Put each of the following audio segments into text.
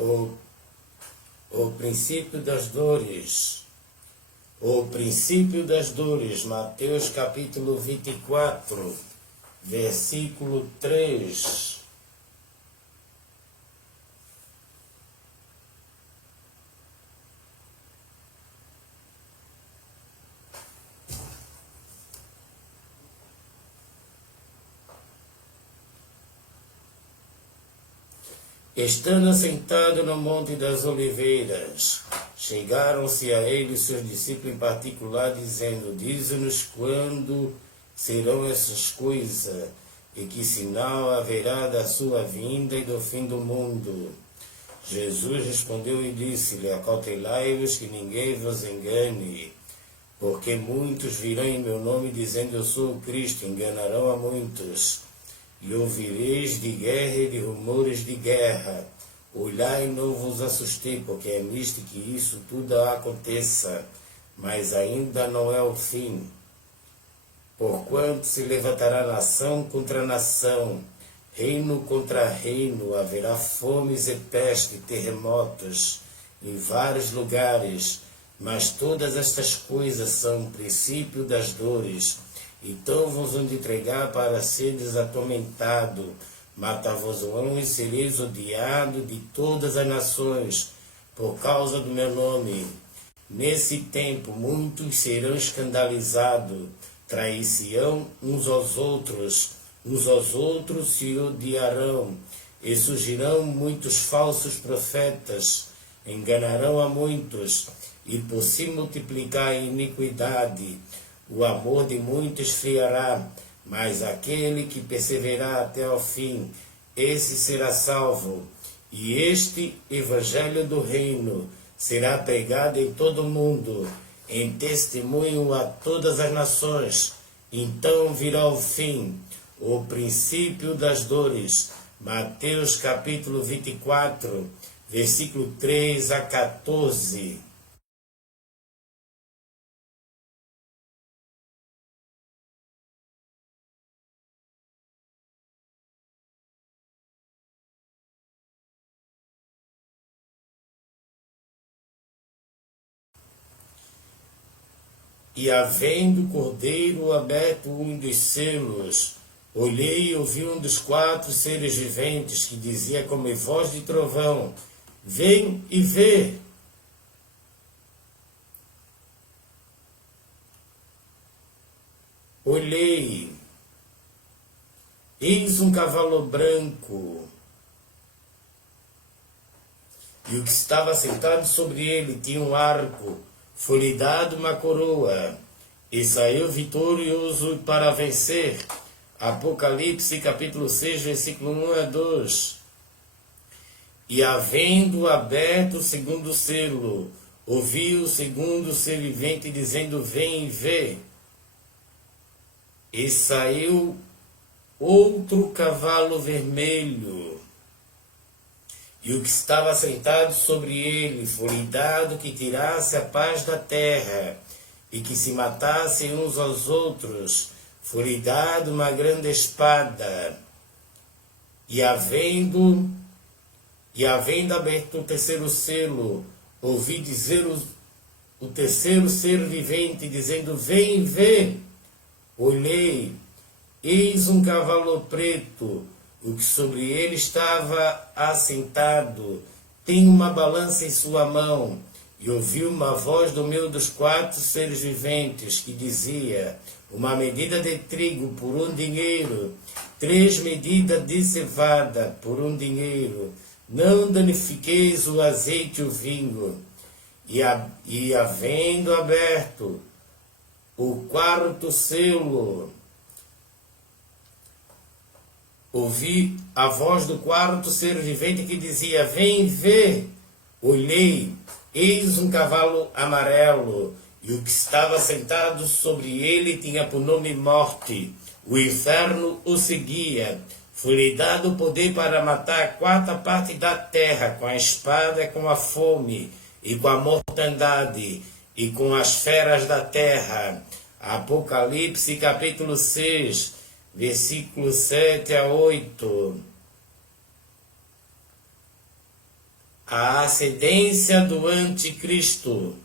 O, o princípio das dores. O princípio das dores. Mateus capítulo 24, versículo 3. Estando assentado no Monte das Oliveiras, chegaram-se a ele seus discípulos em particular, dizendo: Dize-nos quando serão essas coisas, e que sinal haverá da sua vinda e do fim do mundo. Jesus respondeu e disse-lhe: Acautelai-vos que ninguém vos engane, porque muitos virão em meu nome dizendo: Eu sou o Cristo, enganarão a muitos. E ouvireis de guerra e de rumores de guerra. Olhai e não vos assustei, porque é nisto que isso tudo aconteça, mas ainda não é o fim. Porquanto se levantará nação contra nação, reino contra reino, haverá fomes e peste, terremotos em vários lugares, mas todas estas coisas são o princípio das dores. Então vos hão de entregar para seres atormentado, matar-vos-ão e sereis odiado de todas as nações, por causa do meu nome. Nesse tempo muitos serão escandalizados, trair-se-ão uns aos outros se odiarão, e surgirão muitos falsos profetas, enganarão a muitos, e por se multiplicar a iniquidade, o amor de muitos esfriará, mas aquele que perseverar até ao fim, esse será salvo. E este evangelho do reino será pregado em todo o mundo, em testemunho a todas as nações. Então virá o fim, o princípio das dores. Mateus capítulo 24, versículo 3 a 14. E havendo o cordeiro aberto um dos selos, olhei e ouvi um dos 4 seres viventes que dizia como voz de trovão: Vem e vê. Olhei, eis um cavalo branco, e o que estava sentado sobre ele tinha um arco, foi-lhe dado uma coroa, e saiu vitorioso para vencer. Apocalipse capítulo 6, versículo 1 a 2. E havendo aberto o segundo selo, ouvi o segundo ser vivente dizendo: Vem e vê. E saiu outro cavalo vermelho, e o que estava sentado sobre ele foi-lhe dado que tirasse a paz da terra, e que se matassem uns aos outros, foi-lhe dado uma grande espada. E havendo aberto o terceiro selo, ouvi dizer o terceiro ser vivente, dizendo: Vem e vê. Olhei, eis um cavalo preto, o que sobre ele estava assentado tem uma balança em sua mão, e ouvi uma voz do meio dos 4 seres viventes, que dizia: uma medida de trigo por 1 dinheiro, 3 medidas de cevada por 1 dinheiro, não danifiqueis o azeite e o vinho. E havendo aberto o 4º selo, ouvi a voz do 4º ser vivente que dizia: Vem ver. Olhei, eis um cavalo amarelo, e o que estava sentado sobre ele tinha por nome Morte. O inferno o seguia. Foi-lhe dado o poder para matar a 4ª parte da terra, com a espada, com a fome, e com a mortandade, e com as feras da terra. Apocalipse capítulo 6, versículos 7 a 8. A ascendência do anticristo.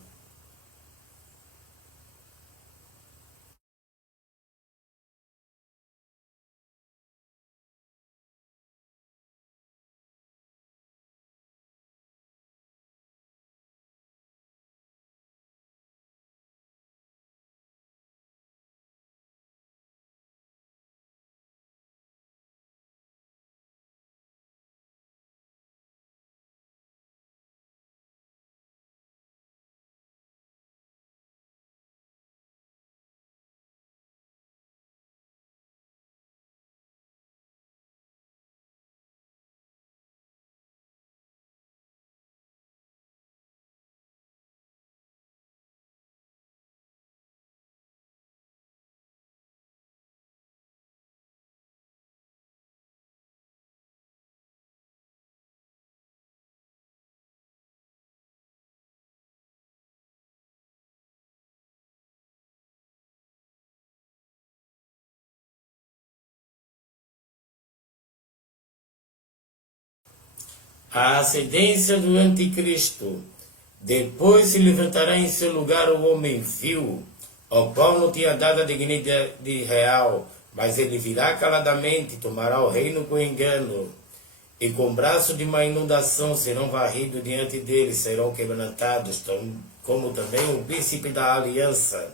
A ascendência do anticristo. Depois se levantará em seu lugar o homem vil, ao qual não tinha dado a dignidade real, mas ele virá caladamente, tomará o reino com engano, e com braço de uma inundação serão varridos diante dele, serão quebrantados, como também o príncipe da aliança.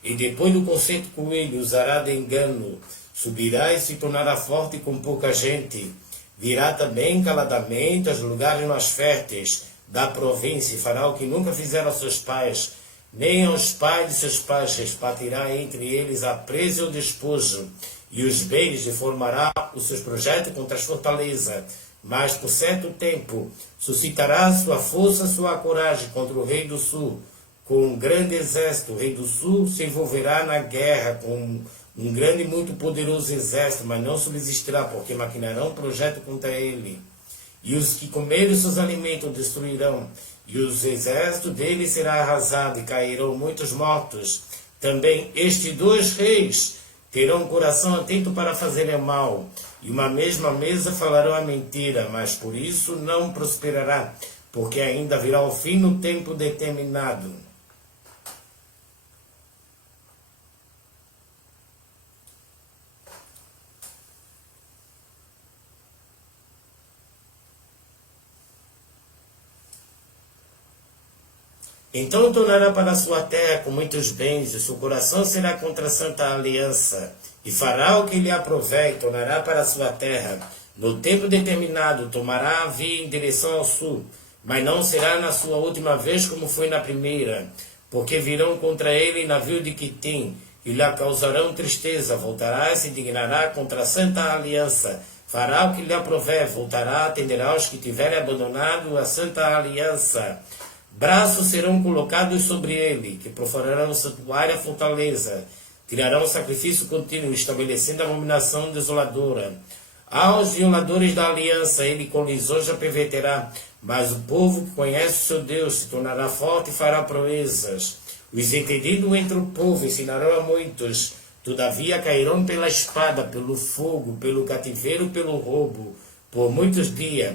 E depois do concerto com ele, usará de engano, subirá e se tornará forte com pouca gente. Virá também caladamente aos lugares mais férteis da província, e fará o que nunca fizeram aos seus pais, nem aos pais de seus pais, repartirá entre eles a presa e o despojo, e os bens, e formará os seus projetos contra as fortalezas. Mas por certo tempo suscitará sua força, sua coragem contra o rei do sul, com um grande exército. O rei do sul se envolverá na guerra com um grande e muito poderoso exército, mas não subsistirá, porque maquinarão um projeto contra ele. E os que comerem seus alimentos o destruirão, e os exércitos dele será arrasado, e cairão muitos mortos. Também estes dois reis terão um coração atento para fazerem mal, e uma mesma mesa falarão a mentira, mas por isso não prosperará, porque ainda virá o fim no tempo determinado. Então tornará para sua terra com muitos bens, e seu coração será contra a santa aliança, e fará o que lhe aprouver, e tornará para sua terra. No tempo determinado, tomará a via em direção ao sul, mas não será na sua última vez como foi na primeira, porque virão contra ele navio de Quitim, e lhe causarão tristeza. Voltará e se indignará contra a santa aliança, fará o que lhe aprouver, voltará, atenderá aos que tiverem abandonado a santa aliança. Braços serão colocados sobre ele, que profanarão o santuário e a fortaleza, tirarão o sacrifício contínuo, estabelecendo a abominação desoladora. Aos violadores da aliança ele com lisonja perverterá, mas o povo que conhece o seu Deus se tornará forte e fará proezas. Os entendidos entre o povo ensinarão a muitos, todavia cairão pela espada, pelo fogo, pelo cativeiro, pelo roubo, por muitos dias.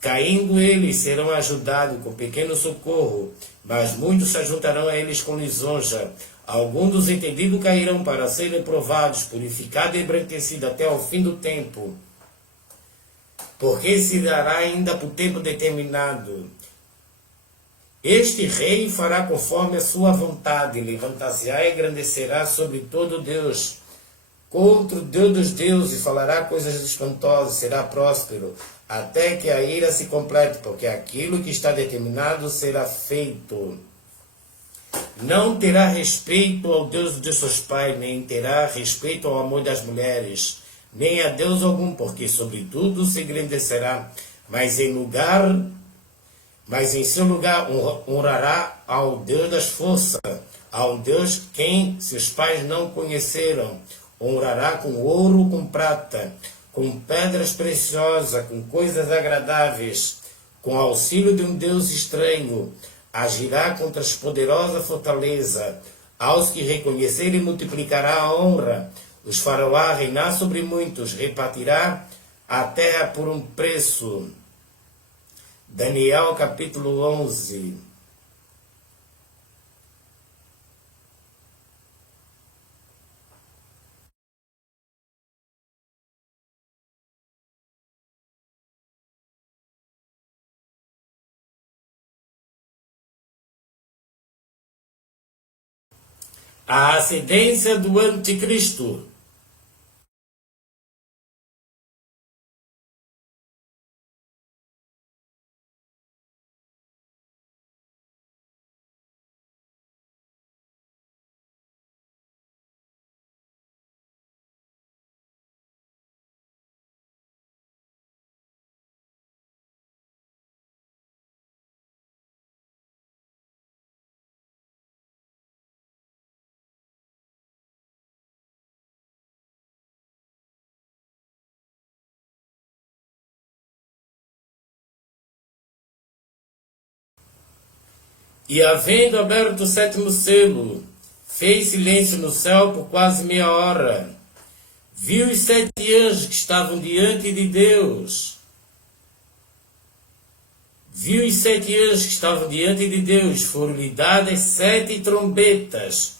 Caindo eles, serão ajudados com pequeno socorro, mas muitos se ajuntarão a eles com lisonja. Alguns dos entendidos cairão para serem provados, purificados e embranquecidos até ao fim do tempo, porque se dará ainda por tempo determinado. Este rei fará conforme a sua vontade, levantar-se-á e engrandecerá sobre todo Deus, contra o Deus dos deuses, falará coisas espantosas, será próspero, até que a ira se complete, porque aquilo que está determinado será feito. Não terá respeito ao Deus de seus pais, nem terá respeito ao amor das mulheres, nem a Deus algum, porque sobretudo se engrandecerá, mas em seu lugar honrará ao Deus das forças, ao Deus quem seus pais não conheceram. Honrará com ouro, com prata, com pedras preciosas, com coisas agradáveis, com auxílio de um Deus estranho. Agirá contra as poderosas fortalezas. Aos que reconhecerem multiplicará a honra. Os fará reinar sobre muitos, repartirá a terra por um preço. Daniel capítulo 11. A ascendência do anticristo. E havendo aberto o sétimo selo, fez silêncio no céu por quase meia hora. Viu os 7 anjos que estavam diante de Deus. Viu os 7 anjos que estavam diante de Deus. Foram-lhe dadas 7 trombetas.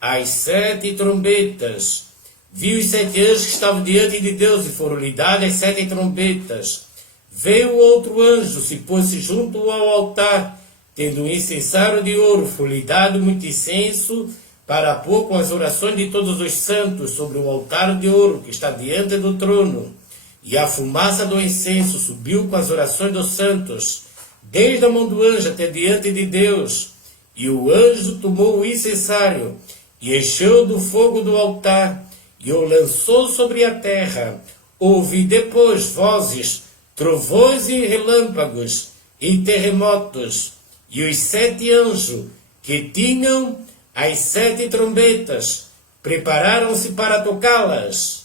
As 7 trombetas. Viu os 7 anjos que estavam diante de Deus e foram-lhe dadas 7 trombetas. Veio outro anjo, se pôs-se junto ao altar, tendo um incensário de ouro, foi-lhe dado muito incenso, para pôr com as orações de todos os santos sobre o altar de ouro que está diante do trono. E a fumaça do incenso subiu com as orações dos santos, desde a mão do anjo até diante de Deus. E o anjo tomou o incensário, e encheu do fogo do altar, e o lançou sobre a terra. Ouvi depois vozes, trovões e relâmpagos, e terremotos. E os 7 anjos, que tinham as 7 trombetas, prepararam-se para tocá-las.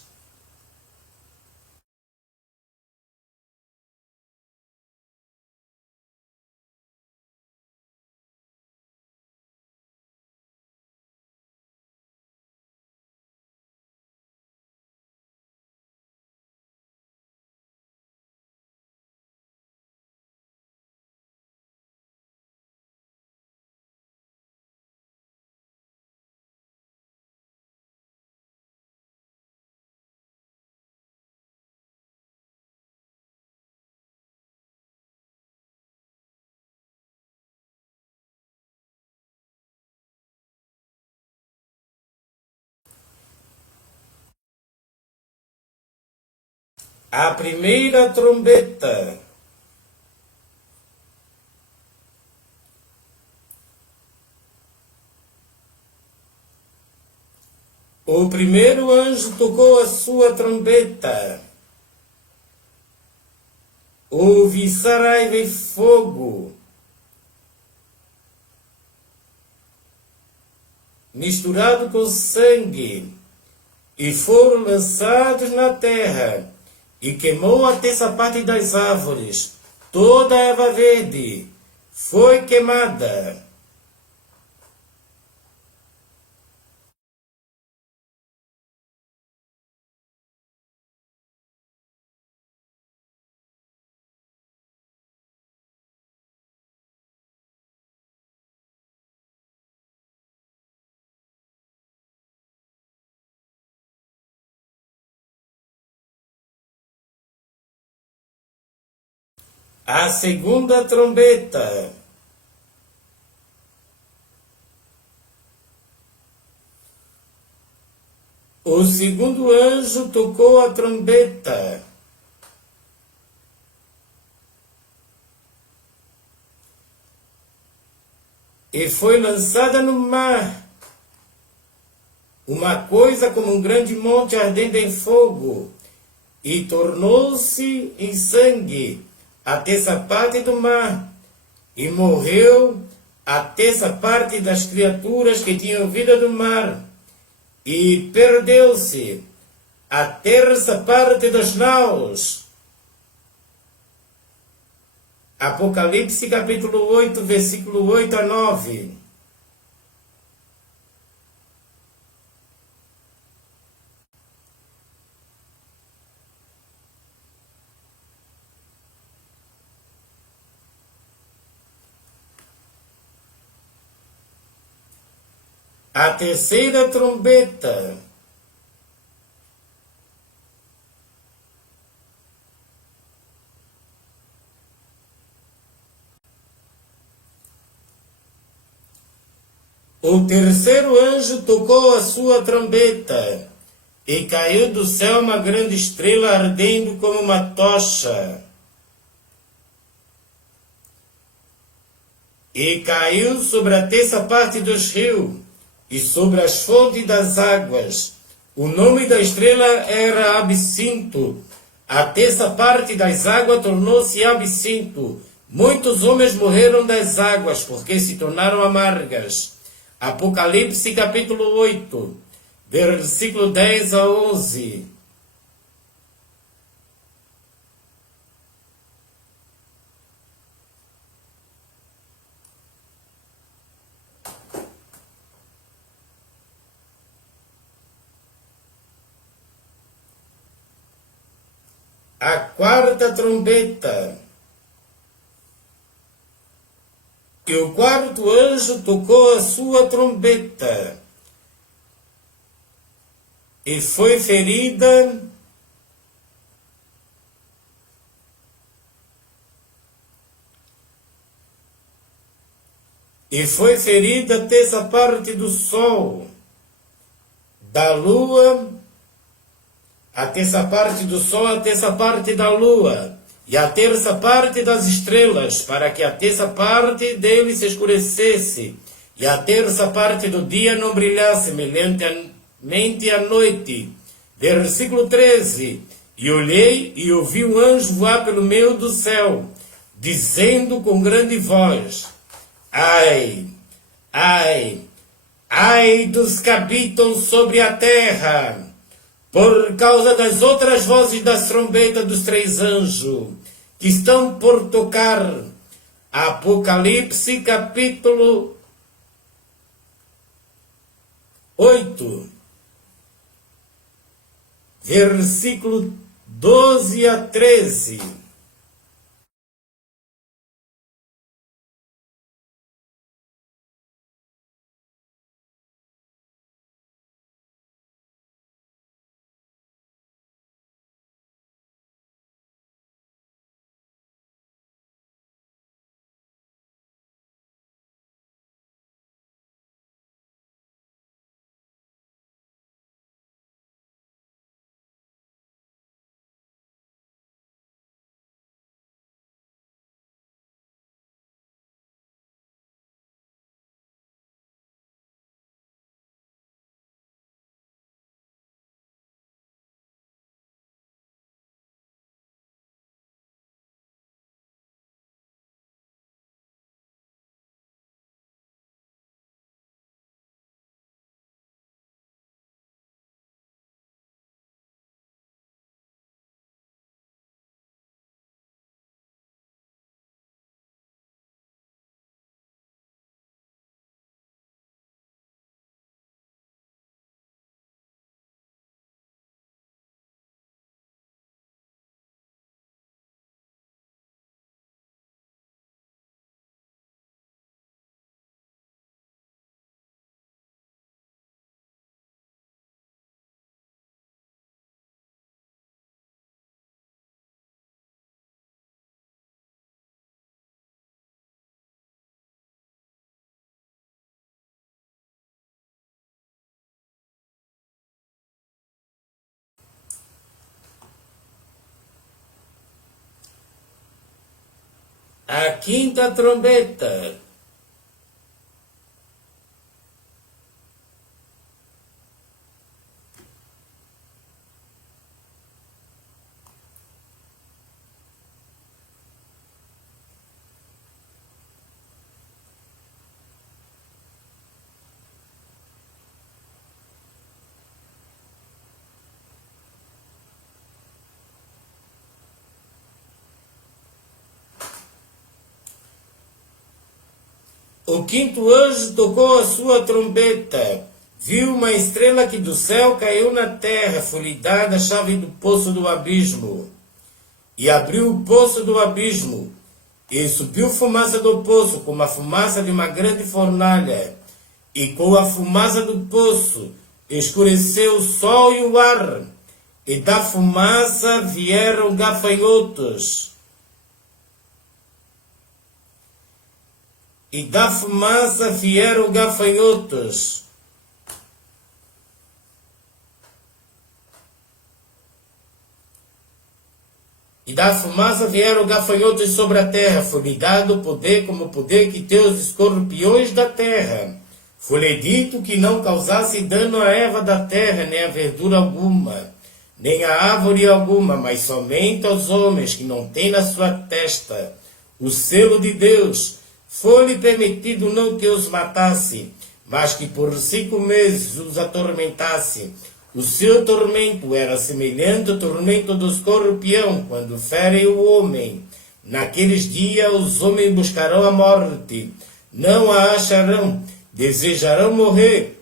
A primeira trombeta. O primeiro anjo tocou a sua trombeta. Houve saraiva e fogo, misturado com sangue, e foram lançados na terra, e queimou a terça parte das árvores. Toda a erva verde foi queimada. A segunda trombeta. O segundo anjo tocou a trombeta. E foi lançada no mar uma coisa como um grande monte ardendo em fogo, e tornou-se em sangue a terça parte do mar, e morreu a terça parte das criaturas que tinham vida do mar, e perdeu-se a terça parte dos naus. Apocalipse capítulo 8, versículo 8 a 9. A terceira trombeta. O terceiro anjo tocou a sua trombeta, e caiu do céu uma grande estrela ardendo como uma tocha. E caiu sobre a terça parte dos rios, e sobre as fontes das águas. O nome da estrela era Absinto. A terça parte das águas tornou-se absinto. Muitos homens morreram das águas, porque se tornaram amargas. Apocalipse capítulo 8, versículo 10 a 11. A quarta trombeta. E o quarto anjo tocou a sua trombeta, e foi ferida a terça parte do sol, da lua, a terça parte do sol, a terça parte da lua, e a terça parte das estrelas, para que a terça parte dele se escurecesse, e a terça parte do dia não brilhasse, semelhantemente à noite. Versículo 13. E olhei e ouvi um anjo voar pelo meio do céu, dizendo com grande voz: Ai, ai, ai dos que habitam sobre a terra, por causa das outras vozes das trombetas dos três anjos, que estão por tocar. Apocalipse capítulo 8, versículo 12 a 13. A quinta trombeta. O quinto anjo tocou a sua trombeta. Viu uma estrela que do céu caiu na terra, foi-lhe dada a chave do poço do abismo. E abriu o poço do abismo, e subiu fumaça do poço, como a fumaça de uma grande fornalha. e com a fumaça do poço escureceu o sol e o ar, e da fumaça vieram gafanhotos. E da fumaça vieram gafanhotos. E da fumaça vieram gafanhotos sobre a terra. Foi-lhe dado poder como o poder que tem os escorpiões da terra. Foi-lhe dito que não causasse dano à erva da terra, nem a verdura alguma, nem a árvore alguma, mas somente aos homens que não têm na sua testa o selo de Deus. Foi-lhe permitido não que os matasse, mas que por 5 meses os atormentasse. O seu tormento era semelhante ao tormento do escorpião, quando fere o homem. Naqueles dias os homens buscarão a morte, não a acharão, desejarão morrer.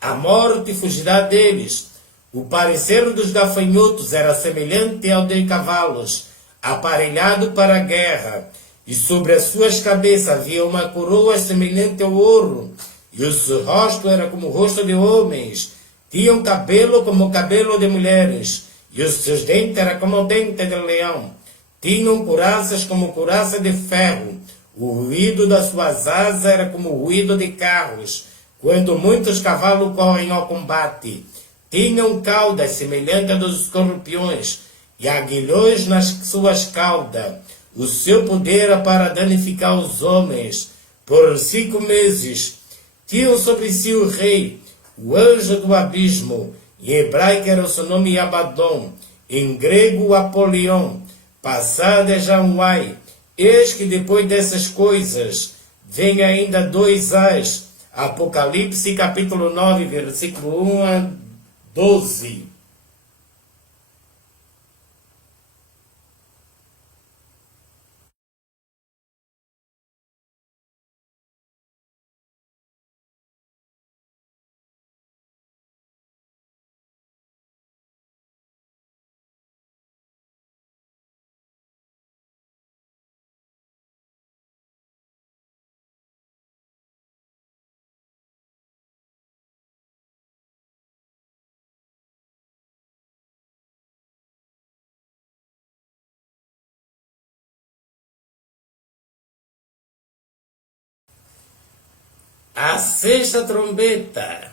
A morte fugirá deles. O parecer dos gafanhotos era semelhante ao de cavalos, aparelhado para a guerra, e sobre as suas cabeças havia uma coroa semelhante ao ouro, e o seu rosto era como o rosto de homens. Tinham cabelo como o cabelo de mulheres, e os seus dentes eram como o dente de leão. Tinham couraças como couraça de ferro. O ruído das suas asas era como o ruído de carros, quando muitos cavalos correm ao combate. Tinham caudas semelhantes às dos escorpiões, e aguilhões nas suas caudas. O seu poder era para danificar os homens. Por 5 meses tinham sobre si o rei, o anjo do abismo. Em hebraico era o seu nome Abaddon, em grego Apolion, passado é Janwai. Eis que depois dessas coisas vem ainda 2 ais. Apocalipse capítulo 9, versículo 1 a 12. A 6ª trombeta.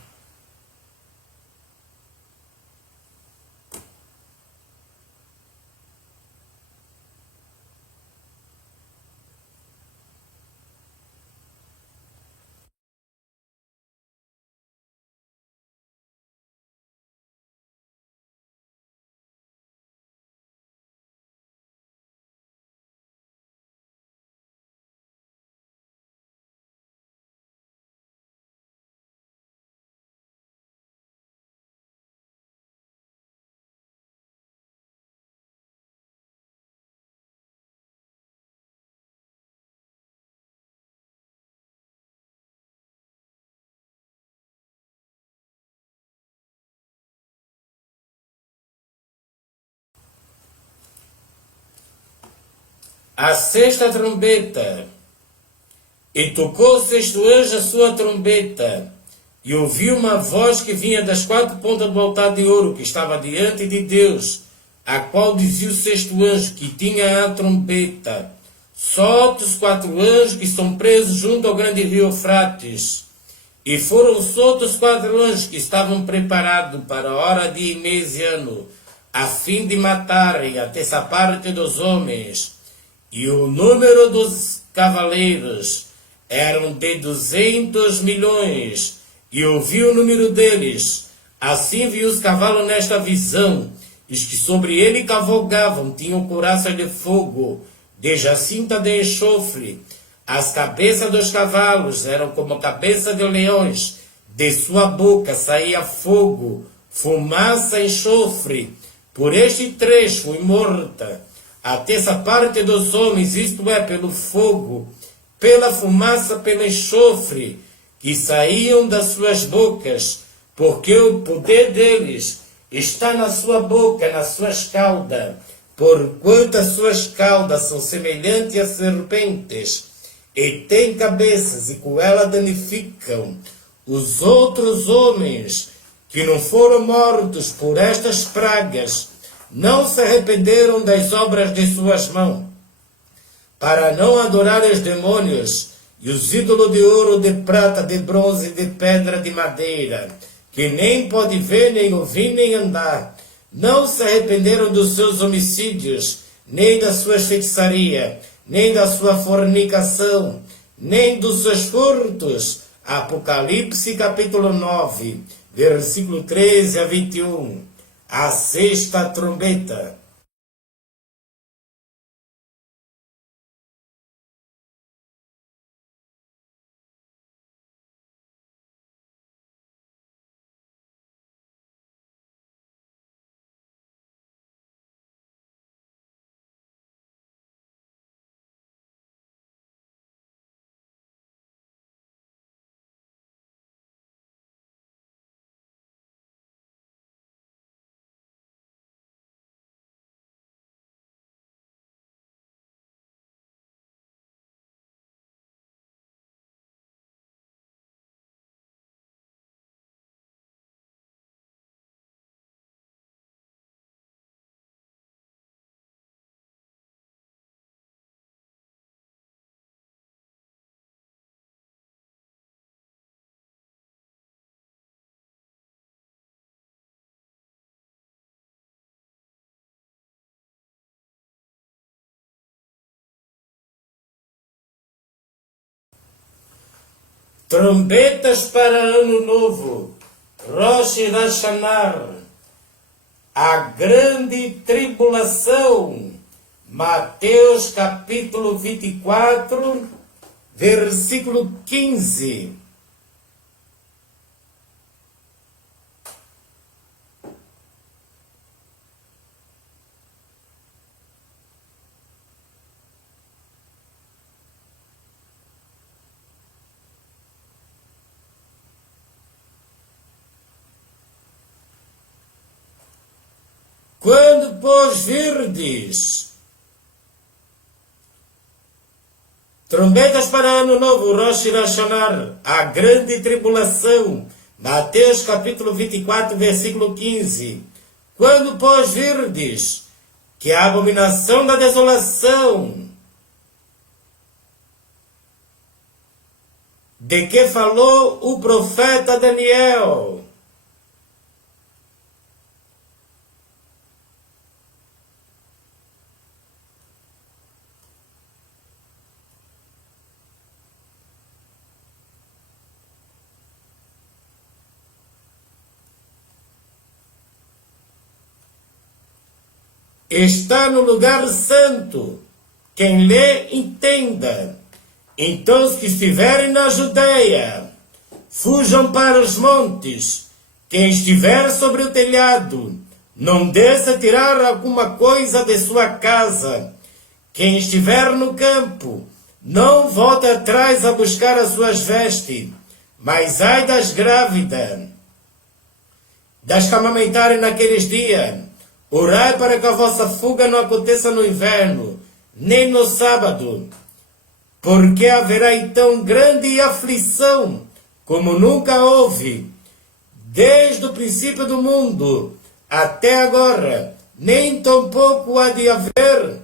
A 6ª trombeta. E tocou o 6º anjo a sua trombeta, e ouviu uma voz que vinha das 4 pontas do altar de ouro que estava diante de Deus, a qual dizia o 6º anjo que tinha a trombeta: solte os 4 anjos que estão presos junto ao grande rio Eufrates. E foram soltos os 4 anjos que estavam preparados para a hora de mês e ano, a fim de matarem a terça parte dos homens. E o número dos cavaleiros eram de 200 milhões, e ouvi o número deles. Assim vi os cavalos nesta visão, os que sobre ele cavalgavam tinham couraças de fogo, de jacinta de enxofre. As cabeças dos cavalos eram como cabeça de leões, de sua boca saía fogo, fumaça e enxofre. Por este trecho fui morta. A terça parte dos homens, isto é, pelo fogo, pela fumaça, pelo enxofre, que saíam das suas bocas, porque o poder deles está na sua boca, nas suas caudas, porquanto as suas caudas são semelhantes a serpentes, e têm cabeças, e com elas danificam. os outros homens que não foram mortos por estas pragas não se arrependeram das obras de suas mãos, para não adorar os demônios e os ídolos de ouro, de prata, de bronze, de pedra, de madeira, que nem pode ver, nem ouvir, nem andar. Não se arrependeram dos seus homicídios, nem das suas feitiçarias, nem da sua fornicação, nem dos seus furtos. Apocalipse capítulo 9, versículo 13 a 21. A sexta trombeta. Trombetas para Ano Novo, Rosh Hashanah, a grande tribulação, Mateus capítulo 24, versículo 15. Quando, pois, virdes trombetas para Ano Novo, Rosh Hashanah, a grande tribulação, Mateus capítulo 24, versículo 15. Quando, pois, virdes que a abominação da desolação, de que falou o profeta Daniel, está no lugar santo, quem lê entenda. Então os que estiverem na Judeia, fujam para os montes. Quem estiver sobre o telhado, não desça tirar alguma coisa de sua casa. Quem estiver no campo, não volte atrás a buscar as suas vestes. Mas ai das grávidas, das que amamentarem naqueles dias. Orai para que a vossa fuga não aconteça no inverno, nem no sábado, porque haverá então grande aflição, como nunca houve, desde o princípio do mundo até agora, nem tampouco há de haver.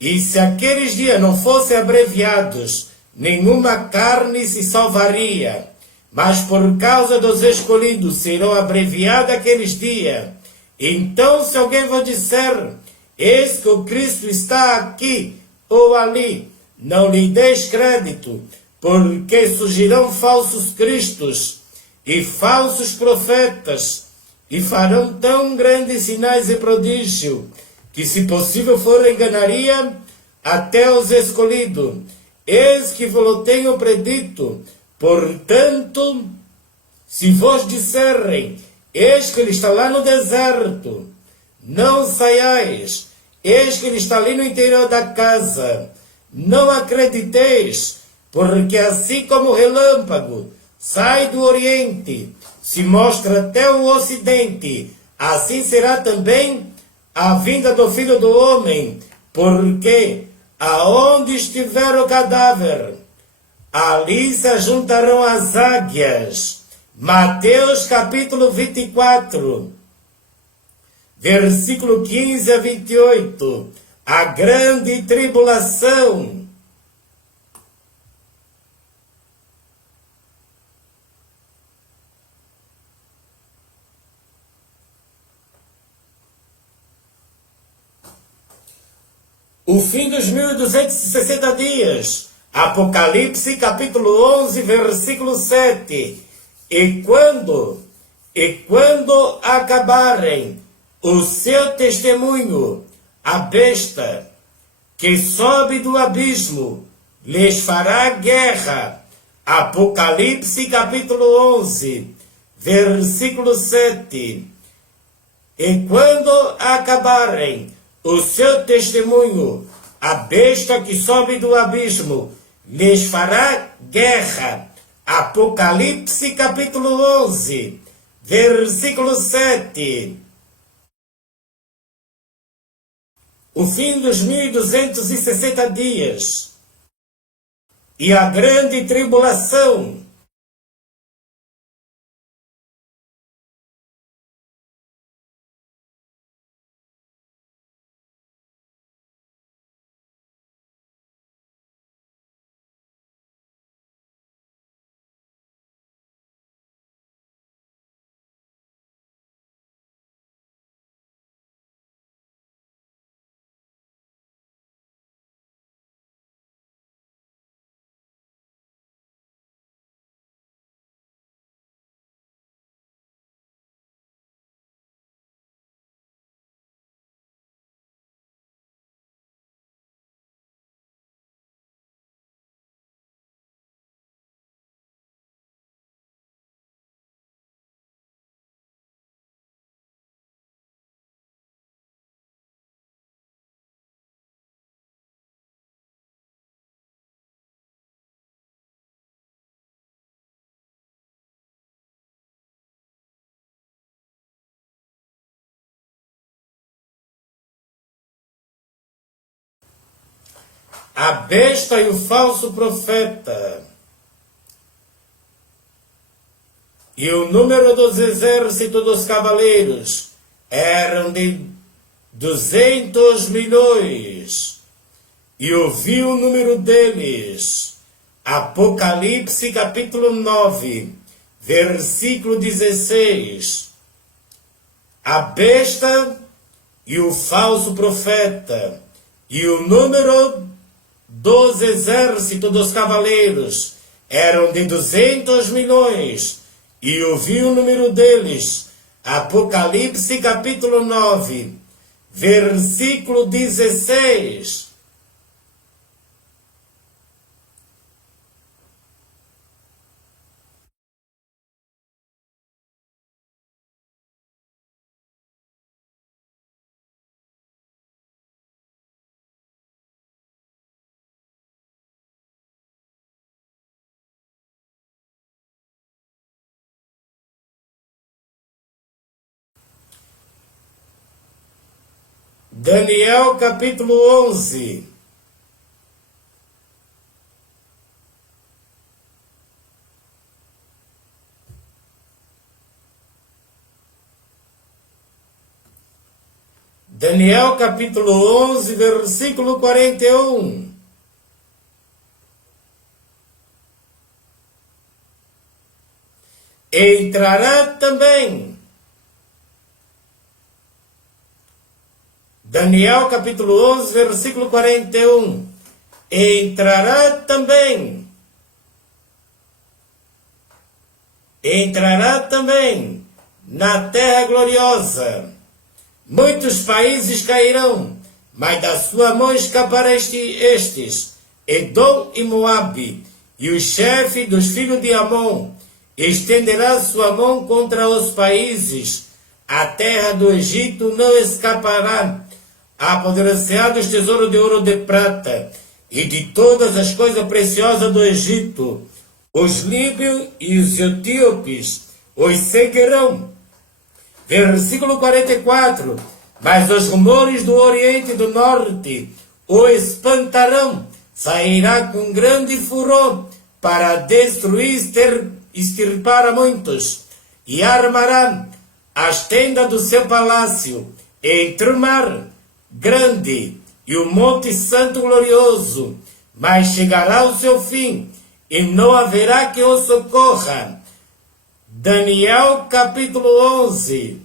E se aqueles dias não fossem abreviados, nenhuma carne se salvaria, mas por causa dos escolhidos serão abreviados aqueles dias. Então, se alguém vos disser, eis que o Cristo está aqui ou ali, não lhe deis crédito, porque surgirão falsos cristos e falsos profetas, e farão tão grandes sinais e prodígios, que se possível for enganaria até os escolhidos. Eis que vos tenho predito. Portanto, se vos disserem, eis que ele está lá no deserto, não saiais. Eis que ele está ali no interior da casa, não acrediteis, porque assim como o relâmpago sai do oriente, se mostra até o ocidente, assim será também a vinda do Filho do Homem, porque aonde estiver o cadáver, Ali se ajuntarão as águias. Mateus capítulo 24, versículo 15 a 28. A grande tribulação. O fim dos 1260 dias. Apocalipse capítulo 11, versículo 7. E quando acabarem o seu testemunho, a besta que sobe do abismo lhes fará guerra. Apocalipse capítulo 11, versículo 7. E quando acabarem o seu testemunho, a besta que sobe do abismo lhes fará guerra. Apocalipse capítulo 11, versículo 7. O fim dos 1260 dias e a grande tribulação. A besta e o falso profeta. E o número dos exércitos dos cavaleiros eram de 200 milhões. E ouvi o número deles. Apocalipse capítulo 9, versículo 16. A besta e o falso profeta. E o número dos exércitos dos cavaleiros eram de 200 milhões, e ouvi o número deles. Apocalipse capítulo 9, versículo 16. Daniel capítulo 11. Daniel capítulo 11, versículo 41. Entrará também. Daniel capítulo 11, versículo 41. Entrará também na terra gloriosa. Muitos países cairão, mas da sua mão escapará estes, Edom e Moabe, e o chefe dos filhos de Amon estenderá sua mão contra os países. A terra do Egito não escapará. Apodrecerá dos tesouros de ouro e de prata, e de todas as coisas preciosas do Egito. Os líbios e os etíopes os seguirão. Versículo 44. Mas os rumores do Oriente e do Norte o espantarão. Sairá com grande furor para destruir, extirpar a muitos, e armará as tendas do seu palácio entre o mar grande e o monte santo glorioso, mas chegará o seu fim, e não haverá que o socorra. Daniel capítulo 11.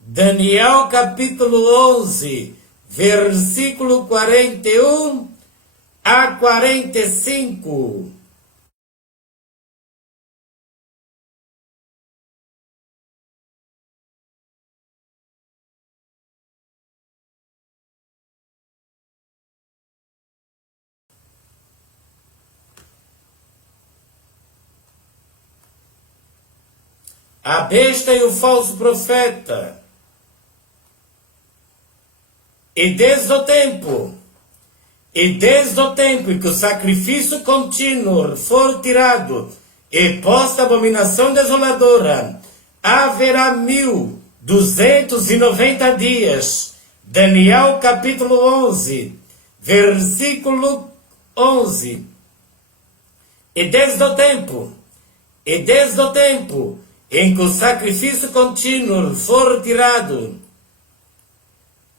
Daniel capítulo 11, versículo 41 a 45. A besta e o falso profeta. E desde o tempo em que o sacrifício contínuo for tirado e posta a abominação desoladora, haverá 1290 dias. Daniel capítulo 11, versículo 11. E desde o tempo em que o sacrifício contínuo for tirado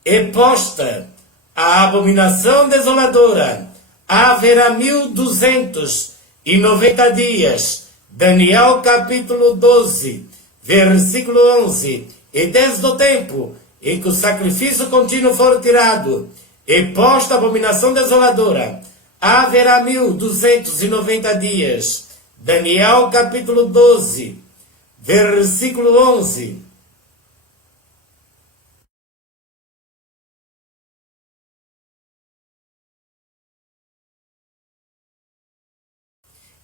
e posta a abominação desoladora, haverá 1290 dias. Daniel capítulo 12, versículo 11. E desde o tempo em que o sacrifício contínuo for tirado e posta a abominação desoladora, haverá 1290 dias. Daniel capítulo 12, versículo 11.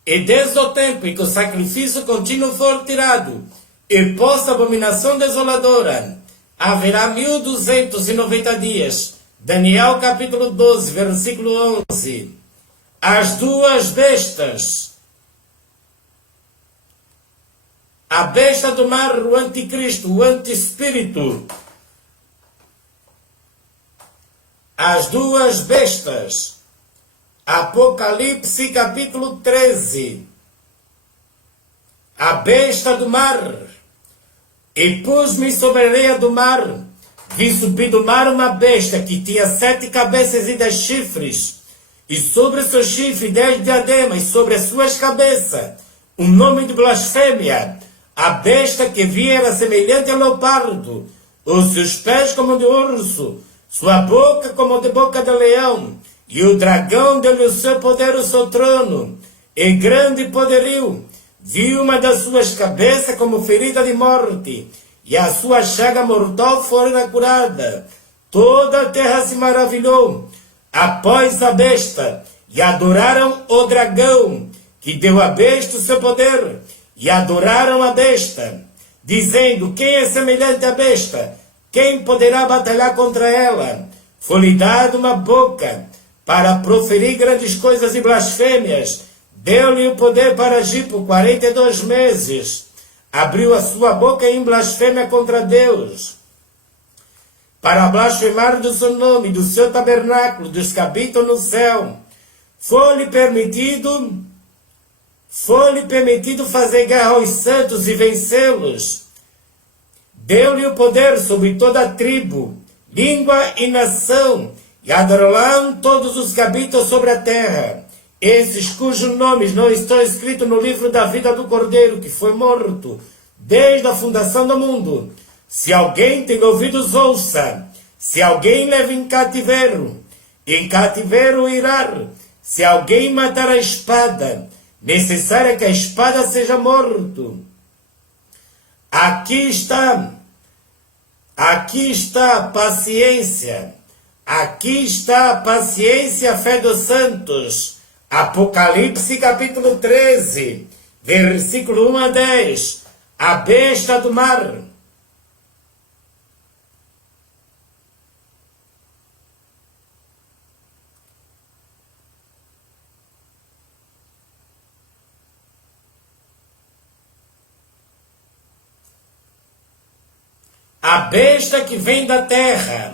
E desde o tempo em que o sacrifício contínuo for tirado e posta a abominação desoladora, haverá 1290 dias. Daniel capítulo 12, versículo 11. As duas bestas. A besta do mar, o anticristo, o antiespírito. As duas bestas. Apocalipse capítulo 13. A besta do mar. E pus-me sobre a areia do mar. Vi subir do mar uma besta que tinha 7 cabeças e 10 chifres. E sobre o seu chifre 10 diademas, e sobre as suas cabeças um nome de blasfêmia. A besta que vi era semelhante a leopardo, os seus pés como de urso, sua boca como de boca de leão, e o dragão deu-lhe o seu poder, o seu trono, e grande poderio. Vi uma das suas cabeças como ferida de morte, e a sua chaga mortal fora curada. Toda a terra se maravilhou após a besta, e adoraram o dragão, que deu à besta o seu poder, e adoraram a besta, dizendo: quem é semelhante à besta? Quem poderá batalhar contra ela? Foi-lhe dada uma boca para proferir grandes coisas e blasfêmias. Deu-lhe o poder para agir por 42 meses. Abriu a sua boca em blasfêmia contra Deus, para blasfemar do seu nome, do seu tabernáculo, dos que habitam no céu. Foi-lhe permitido fazer guerra aos santos e vencê-los. Deu-lhe o poder sobre toda a tribo, língua e nação, e adorarão todos os que habitam sobre a terra, esses cujos nomes não estão escritos no livro da vida do Cordeiro, que foi morto desde a fundação do mundo. Se alguém tem ouvidos, ouça. Se alguém leva em cativeiro irá. Se alguém matar a espada, necessário que a espada seja morto. Aqui está a paciência. Aqui está a paciência, a fé dos santos. Apocalipse capítulo 13, versículo 1 a 10. A besta do mar. A besta que vem da terra.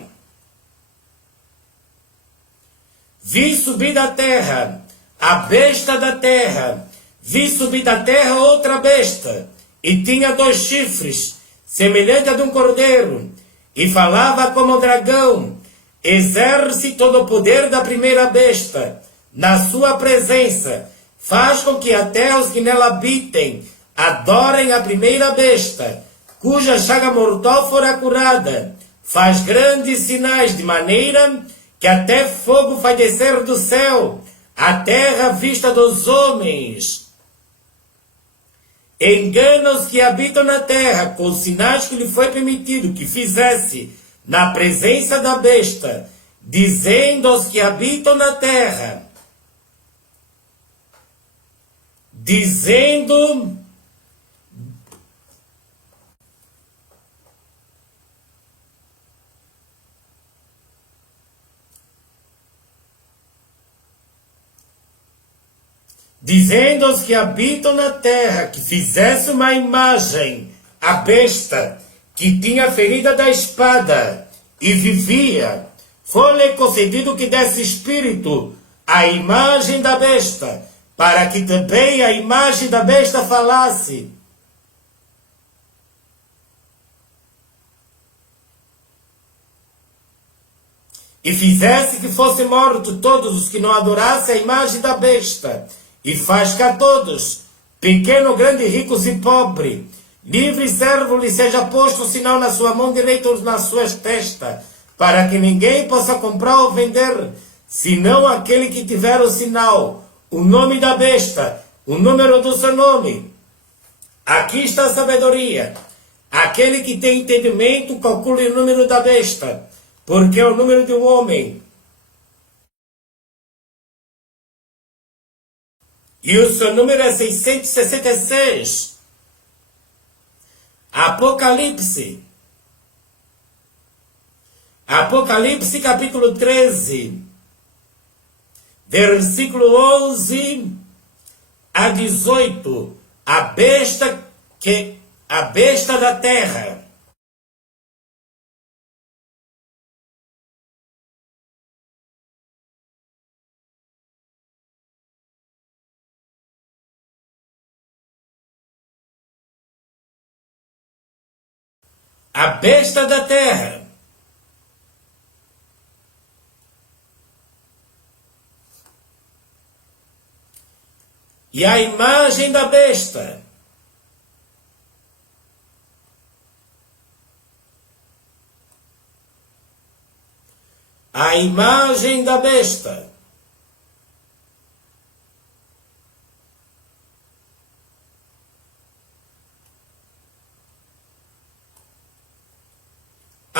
vi subir da terra a besta da terra, vi subir da terra outra besta, e tinha 2 chifres, semelhante a de um cordeiro, e falava como dragão, exerce todo o poder da primeira besta, na sua presença, faz com que até os que nela habitem adorem a primeira besta, cuja chaga mortal fora curada, faz grandes sinais de maneira que até fogo faz descer do céu, a terra à vista dos homens. Engana os que habitam na terra com os sinais que lhe foi permitido que fizesse na presença da besta, dizendo aos que habitam na terra, dizendo aos que habitam na terra que fizesse uma imagem à besta que tinha ferida da espada e vivia, foi-lhe concedido que desse espírito à imagem da besta, para que também a imagem da besta falasse. E fizesse que fossem mortos todos os que não adorassem a imagem da besta, e faz que a todos, pequeno, grande, ricos e pobre, livre e servo, lhe seja posto o sinal na sua mão direita ou nas suas testas, para que ninguém possa comprar ou vender, senão aquele que tiver o sinal, o nome da besta, o número do seu nome. Aqui está a sabedoria. Aquele que tem entendimento, calcule o número da besta, porque é o número de um homem. E o seu número é 666. Apocalipse. Apocalipse capítulo 13. Versículo 11 a 18. A besta da terra. A besta da terra. E a imagem da besta. A imagem da besta.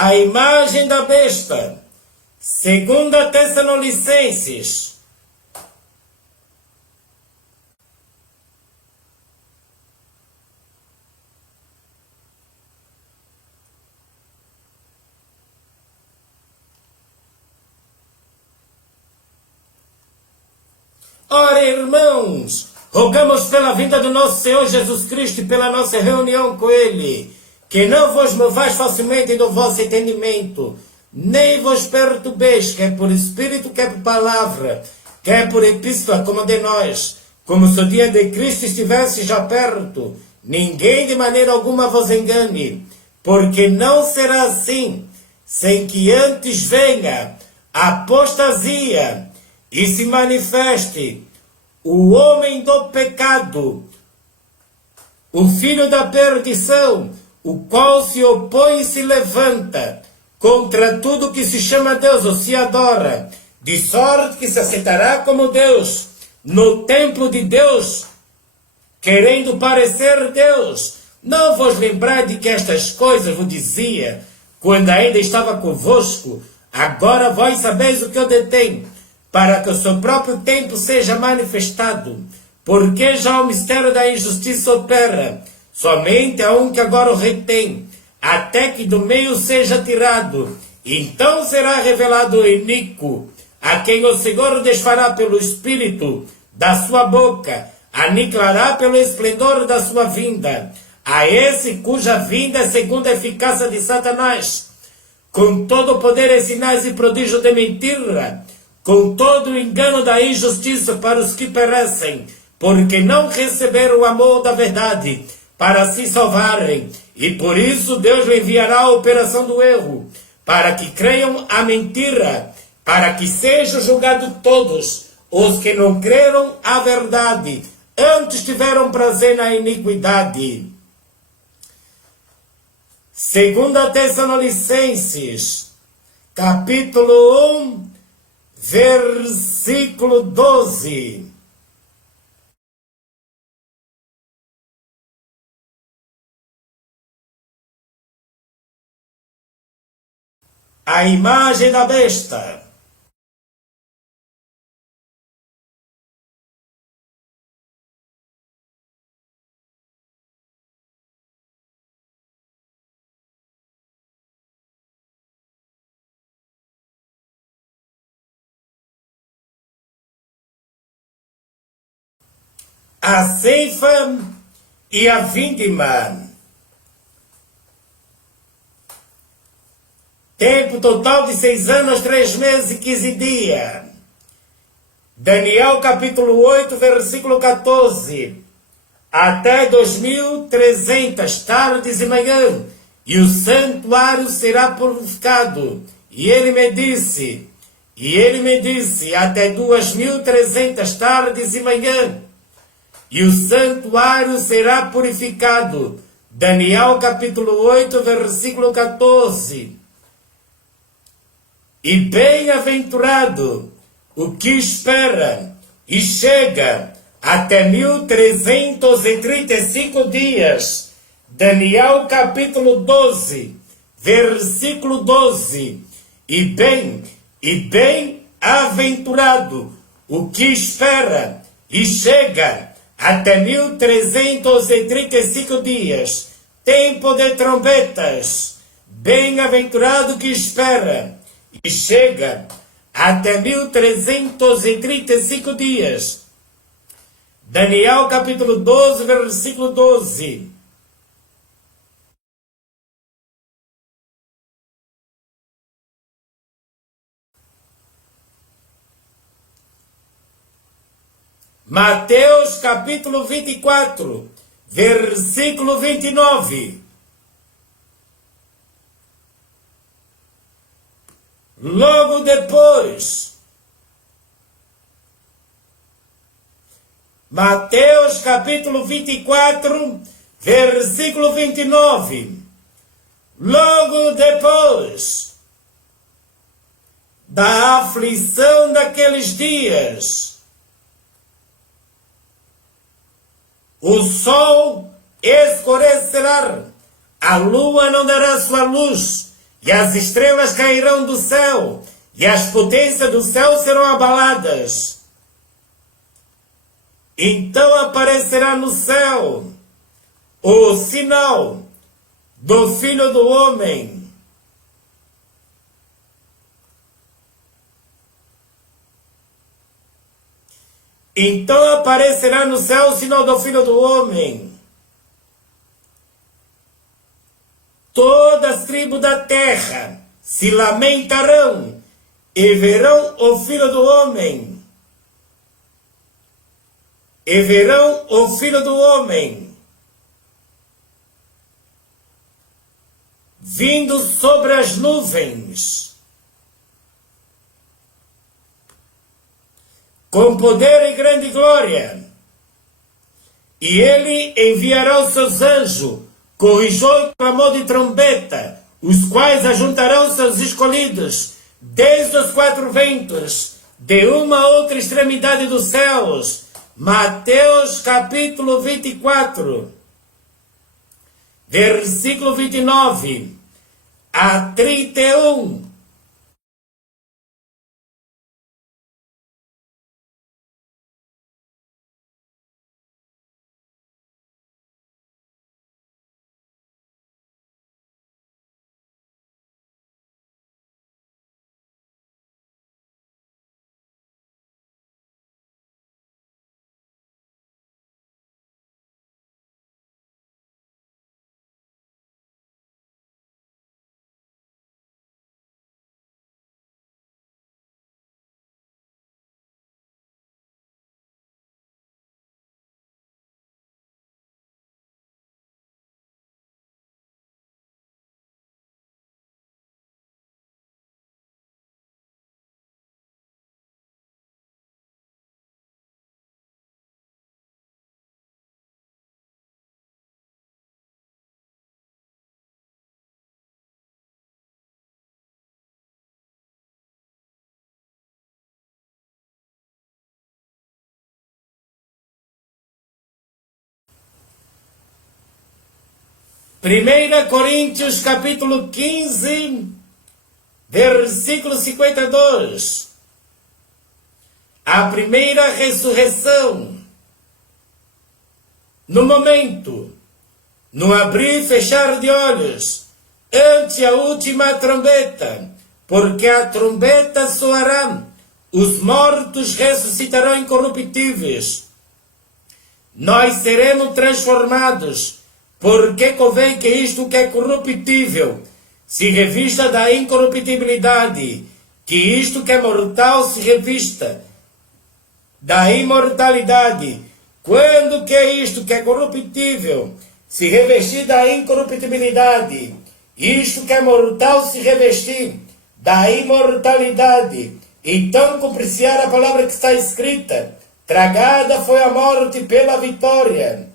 A imagem da besta. 2 Tessalonicenses. Ora, irmãos, rogamos pela vinda do nosso Senhor Jesus Cristo e pela nossa reunião com Ele, que não vos movais facilmente do vosso entendimento, nem vos perturbeis, quer por espírito, quer por palavra, quer por epístola, como de nós, como se o dia de Cristo estivesse já perto. Ninguém de maneira alguma vos engane, porque não será assim, sem que antes venha a apostasia e se manifeste o homem do pecado, o filho da perdição, o qual se opõe e se levanta contra tudo que se chama Deus ou se adora, de sorte que se aceitará como Deus no templo de Deus, querendo parecer Deus. Não vos lembrai de que estas coisas vos dizia quando ainda estava convosco? Agora vós sabeis o que eu detenho, para que o seu próprio tempo seja manifestado, porque já o mistério da injustiça opera. Somente há um que agora o retém, até que do meio seja tirado. Então será revelado o iníquo, a quem o Senhor desfará pelo Espírito da sua boca, aniquilará pelo esplendor da sua vinda. A esse cuja vinda é segundo a eficácia de Satanás, com todo o poder e sinais e prodígio de mentira, com todo o engano da injustiça para os que perecem, porque não receberam o amor da verdade para se salvarem. E por isso Deus lhe enviará a operação do erro, para que creiam a mentira, para que sejam julgados todos os que não creram a verdade, antes tiveram prazer na iniquidade. Segunda Tessalonicenses, capítulo 1, versículo 12. A imagem da besta. A ceifa e a vindima. Tempo total de 6 anos, 3 meses e 15 dias. Daniel capítulo 8, versículo 14. Até 2300 tardes e manhã, e o santuário será purificado. E ele me disse, até 2300 tardes e manhã, e o santuário será purificado. Daniel capítulo 8, versículo 14. E bem-aventurado o que espera e chega até 1335 dias. Daniel capítulo 12, versículo 12. E bem-aventurado o que espera e chega até 1335 dias. Tempo de trombetas. Bem-aventurado que espera e chega até 1335 dias. Daniel capítulo 12, versículo 12. Mateus capítulo 24, versículo 29. Logo depois, Mateus capítulo 24, versículo 29. Logo depois da aflição daqueles dias, o sol escurecerá, a lua não dará sua luz, e as estrelas cairão do céu, e as potências do céu serão abaladas. Então aparecerá no céu o sinal do Filho do Homem. Então aparecerá no céu o sinal do Filho do Homem. Todas as tribos da terra se lamentarão e verão o Filho do Homem. E verão o Filho do Homem vindo sobre as nuvens, com poder e grande glória. E ele enviará os seus anjos, com o clamor de trombeta, os quais ajuntarão seus escolhidos, desde os 4 ventos, de uma a outra extremidade dos céus. Mateus capítulo 24, versículo 29 a 31. 1 Coríntios capítulo 15, versículo 52. A primeira ressurreição, no momento, no abrir e fechar de olhos, ante a última trombeta, porque a trombeta soará, os mortos ressuscitarão incorruptíveis. Nós seremos transformados, porque convém que isto que é corruptível se revista da incorruptibilidade, que isto que é mortal se revista da imortalidade. Quando que é isto que é corruptível se revestir da incorruptibilidade, isto que é mortal se revestir da imortalidade, então cumprir-se-á a palavra que está escrita: tragada foi a morte pela vitória.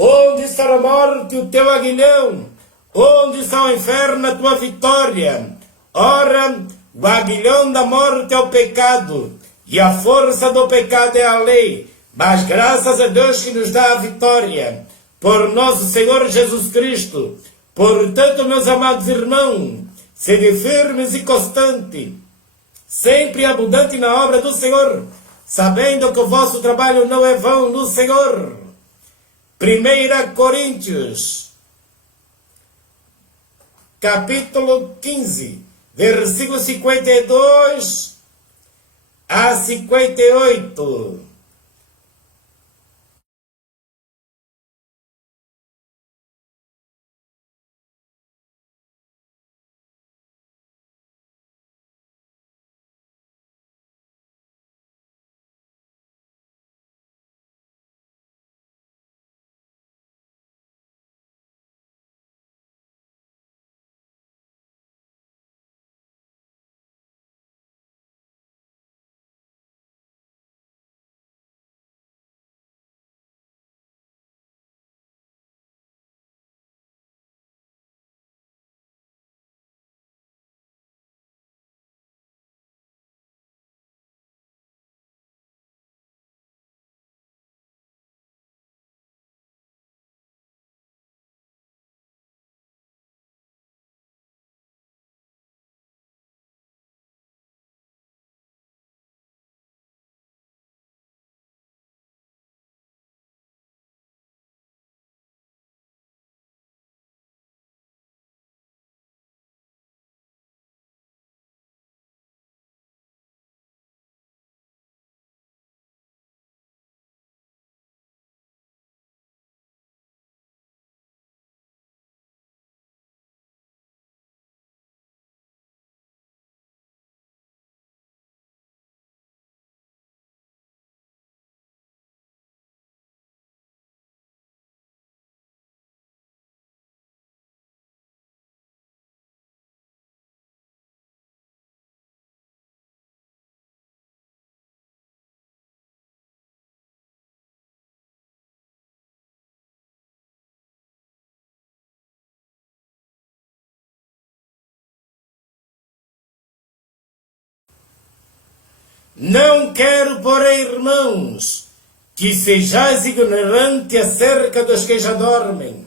Onde está a morte, o teu aguilhão? Onde está o inferno, a tua vitória? Ora, o aguilhão da morte é o pecado, e a força do pecado é a lei. Mas graças a Deus que nos dá a vitória, por nosso Senhor Jesus Cristo. Portanto, meus amados irmãos, sede firmes e constantes, sempre abundante na obra do Senhor, sabendo que o vosso trabalho não é vão no Senhor. 1 Coríntios, capítulo 15, versículo 52 a 58. Não quero, porém, irmãos, que sejais ignorantes acerca dos que já dormem,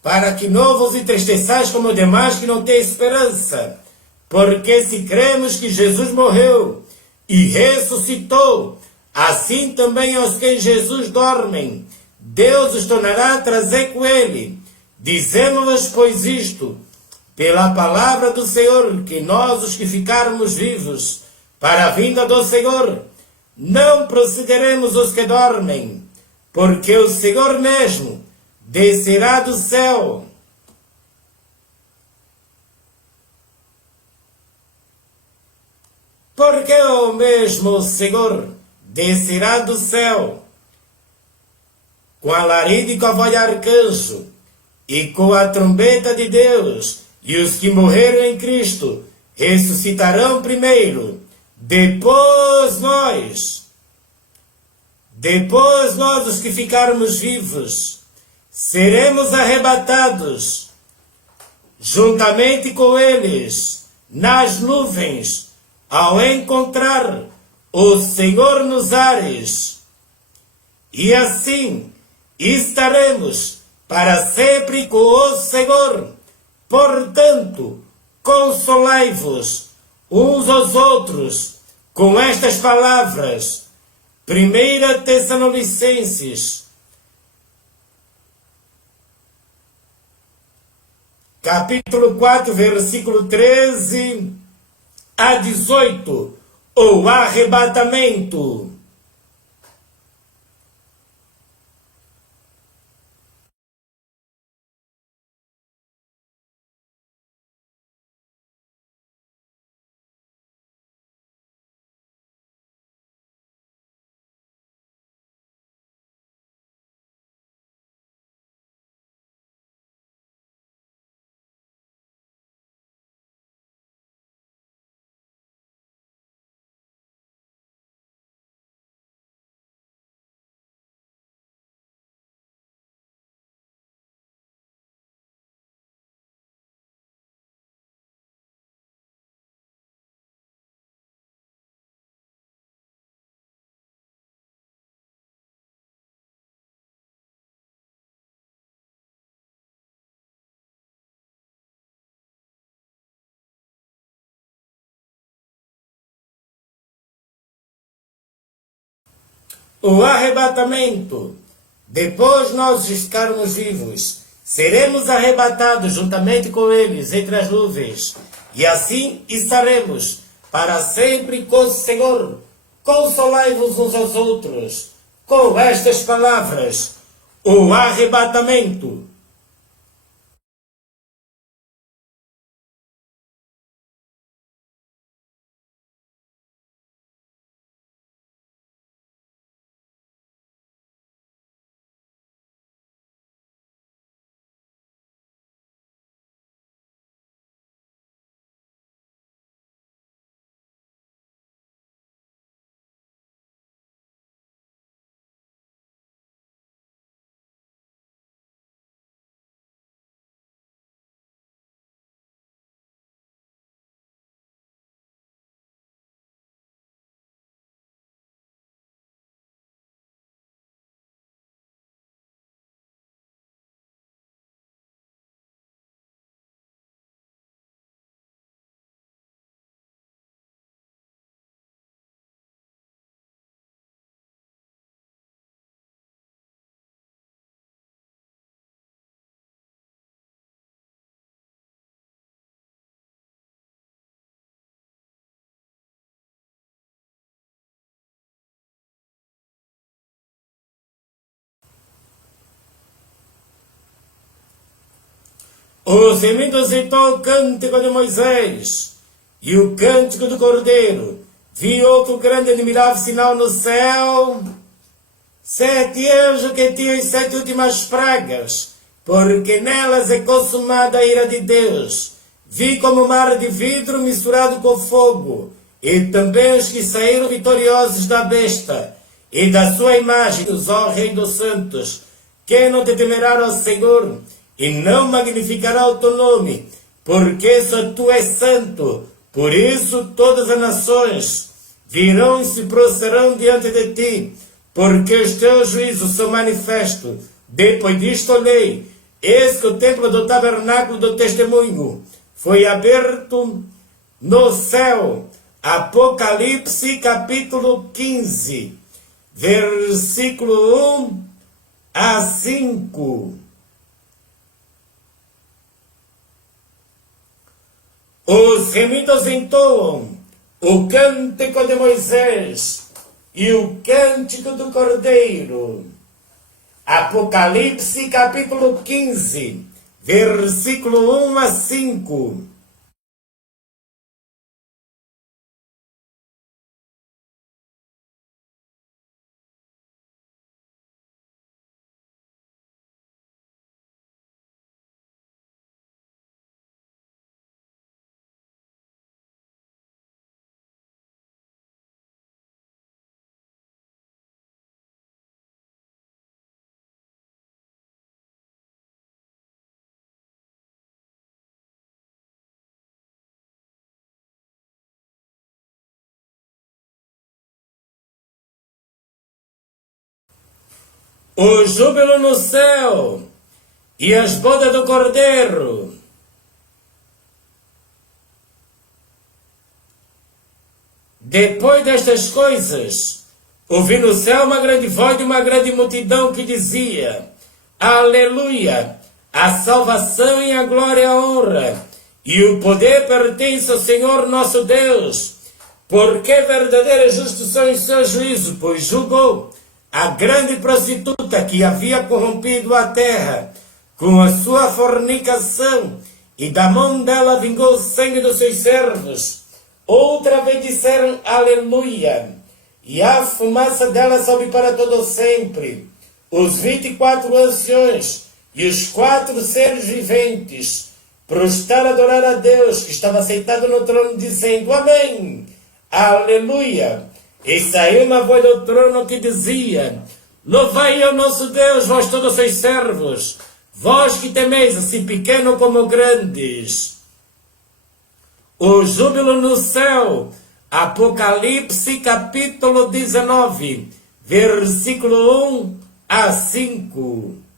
para que não vos entristeçais como demais que não têm esperança. Porque se cremos que Jesus morreu e ressuscitou, assim também aos que em Jesus dormem, Deus os tornará a trazer com ele. Dizemos-vos, pois, isto, pela palavra do Senhor, que nós, os que ficarmos vivos, para a vinda do Senhor, não procederemos os que dormem, porque o Senhor mesmo descerá do céu. Porque o mesmo Senhor descerá do céu, com alarido e com a voz de arcanjo, e com a trombeta de Deus, e os que morreram em Cristo ressuscitarão primeiro. Depois nós, os que ficarmos vivos, seremos arrebatados, juntamente com eles, nas nuvens, ao encontrar o Senhor nos ares. E assim estaremos para sempre com o Senhor. Portanto, consolai-vos uns aos outros com estas palavras. 1 Tessalonicenses, capítulo 4, versículo 13 a 18, o arrebatamento. O arrebatamento. Depois nós ficarmos vivos, seremos arrebatados juntamente com eles entre as nuvens, e assim estaremos para sempre com o Senhor. Consolai-vos uns aos outros com estas palavras. O arrebatamento. Os imitas então o cântico de Moisés e o cântico do Cordeiro. Vi outro grande e admirável sinal no céu. 7 anjos que tinham as 7 últimas pragas, porque nelas é consumada a ira de Deus. Vi como mar de vidro misturado com fogo, e também os que saíram vitoriosos da besta e da sua imagem, ó Rei dos Santos. Quem não te temerá, ó Senhor, e não magnificará o teu nome, porque só tu és santo. Por isso todas as nações virão e se prostrarão diante de ti, porque os teus juízos são manifestos. Depois disto olhei, eis que o templo do tabernáculo do testemunho foi aberto no céu. Apocalipse capítulo 15, versículo 1 a 5. Os remidos entoam o cântico de Moisés e o cântico do Cordeiro. Apocalipse capítulo 15, versículo 1 a 5. O júbilo no céu e as bodas do Cordeiro. Depois destas coisas, ouvi no céu uma grande voz de uma grande multidão que dizia: Aleluia! A salvação e a glória e a honra e o poder pertence ao Senhor nosso Deus, porque verdadeiro e justo são os seus juízos, pois julgou a grande prostituta que havia corrompido a terra com a sua fornicação, e da mão dela vingou o sangue dos seus servos. Outra vez disseram Aleluia, e a fumaça dela sobe para todo sempre. Os 24 anciões e os 4 seres viventes prostraram a adorar a Deus, que estava sentado no trono, dizendo Amém, Aleluia. E saiu uma voz do trono que dizia: Louvai ao nosso Deus, vós todos seus servos, vós que temeis, assim pequeno como grandes. O júbilo no céu. Apocalipse capítulo 19, versículo 1 a 5.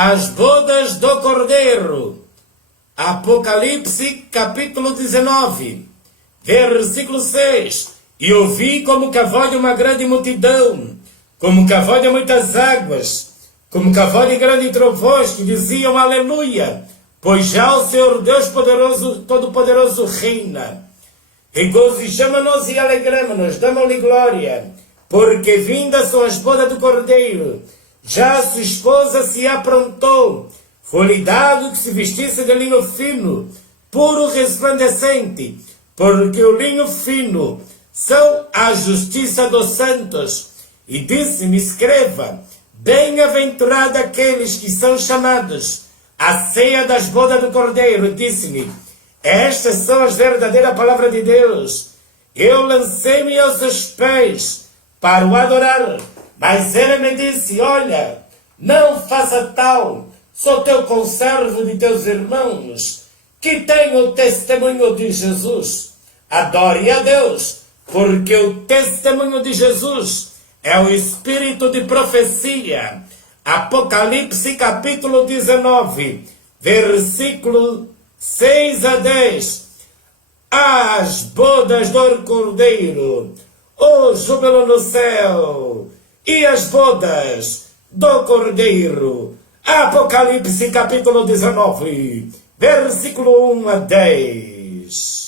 As bodas do Cordeiro. Apocalipse capítulo 19, versículo 6. E ouvi como que a voz de uma grande multidão, como que a voz de muitas águas, como que a voz de grandes trovões, que diziam Aleluia, pois já o Senhor Deus poderoso, todo-poderoso reina. Regozijamo-nos e alegramo-nos, damos-lhe glória, porque vindas são as bodas do Cordeiro. Já sua esposa se aprontou, foi-lhe dado que se vestisse de linho fino, puro resplandecente, porque o linho fino são a justiça dos santos. E disse-me, escreva, bem-aventurado aqueles que são chamados à ceia das bodas do Cordeiro. E disse-me, estas são as verdadeiras palavras de Deus. Eu lancei-me aos seus pés para o adorar. Mas ele me disse, olha, não faça tal, sou teu conservo de teus irmãos, que têm o testemunho de Jesus. Adore a Deus, porque o testemunho de Jesus é o espírito de profecia. Apocalipse capítulo 19, versículo 6 a 10. As bodas do Cordeiro, o júbilo no céu, e as bodas do Cordeiro. Apocalipse capítulo 19, versículo 1 a 10.